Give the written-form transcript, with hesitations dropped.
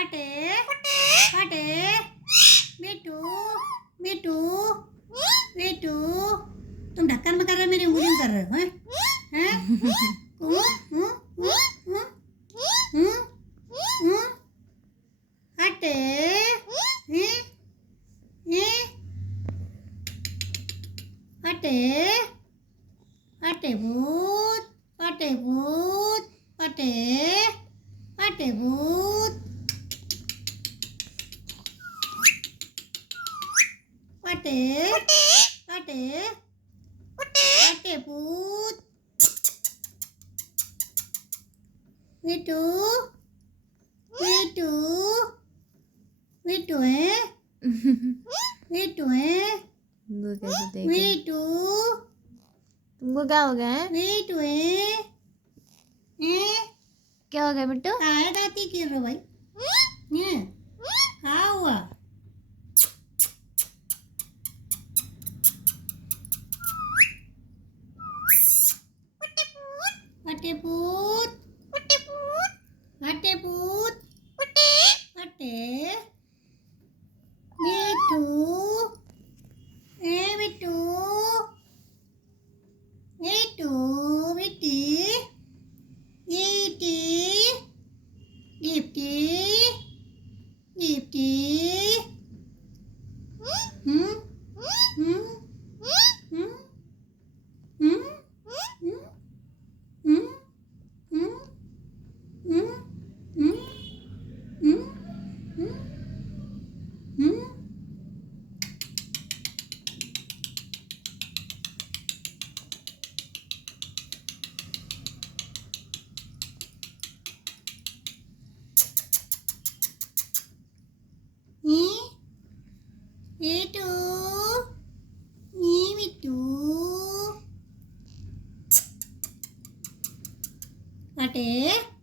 अटे अटे बेटू बेटू बेटू तुम ढक्कन में कर रहे हो मेरी उंगली में कर रहे हो हैं अटे अटे अटे भूत अटे भूत अटे अटे भूत अटे अटे अटे भूत बिट्टू बिट्टू बिट्टू है बिट्टू है तुमको कैसे देख बिट्टू तुमको क्या हो गया है? बिट्टू है क्या हो गया बिट्टू? काय दाती गिर रहा भाई हाँ हुआ अटे भूत अटे भूत अटे बिट्टू बिट्टू बिट्टू बिट्टी गिफ्टी गिफ्टी गिफ्टी हम्म हम्म हम्म हम्म Itu, ini itu, ate.